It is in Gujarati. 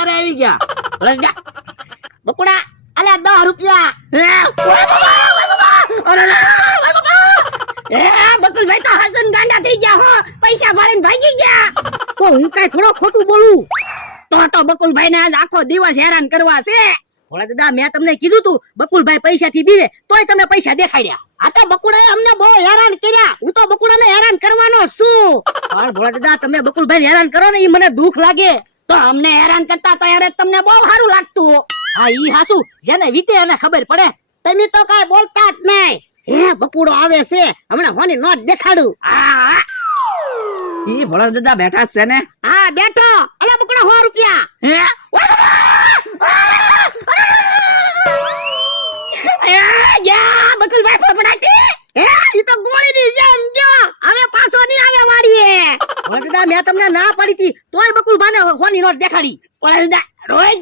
અત્યારે આવી ગયા. ભોળા દાદા બકુડા અલે 10 રૂપિયા. બકુલભાઈ તો હસન ગાંડા થઈ ગયા હો, પૈસા ભાળીને ભાગી ગયા. તો હું કઈ થોડો ખોટું બોલું? તો બકુલભાઈ ને આજ આખો દિવસ હેરાન કરવા છે. ભોળા દાદા મેં તમને કીધું તું બકુલભાઈ પૈસા થી બીવે તોય તમે પૈસા દેખાડ્યા. આ તો બકુડાએ અમને બહુ હેરાન કર્યા, હું તો બકુડાને હેરાન કરવાનો છું. પણ ભોળા દાદા તમે બકુલભાઈ હેરાન કરો ને એ મને દુઃખ લાગે. તો અમને હેરાન કરતા ત્યારે તમને બહુ સારું લાગતું. હા ઈ હાસુ જેને વીતે એને ખબર પડે. તમે તો કઈ બોલતા જ નહીં. હે બકુડો આવે છે, હમણાં હોની નોટ દેખાડું. હા ઈ ભોળા દાદા બેઠા છે ને? હા બેઠો. અલા બકુડો 100 રૂપિયા. હે યા બકુલભાઈ ફફડાટી. હે ઈ તો ગોળીની જેમ જો હવે પાછો નહીં આવે વાડીએ. ભોળા દાદા મેં તમને ના પાડી હતી તોય બકુલભાઈને હોની નોટ દેખાડી. ભોળા દાદા રોજ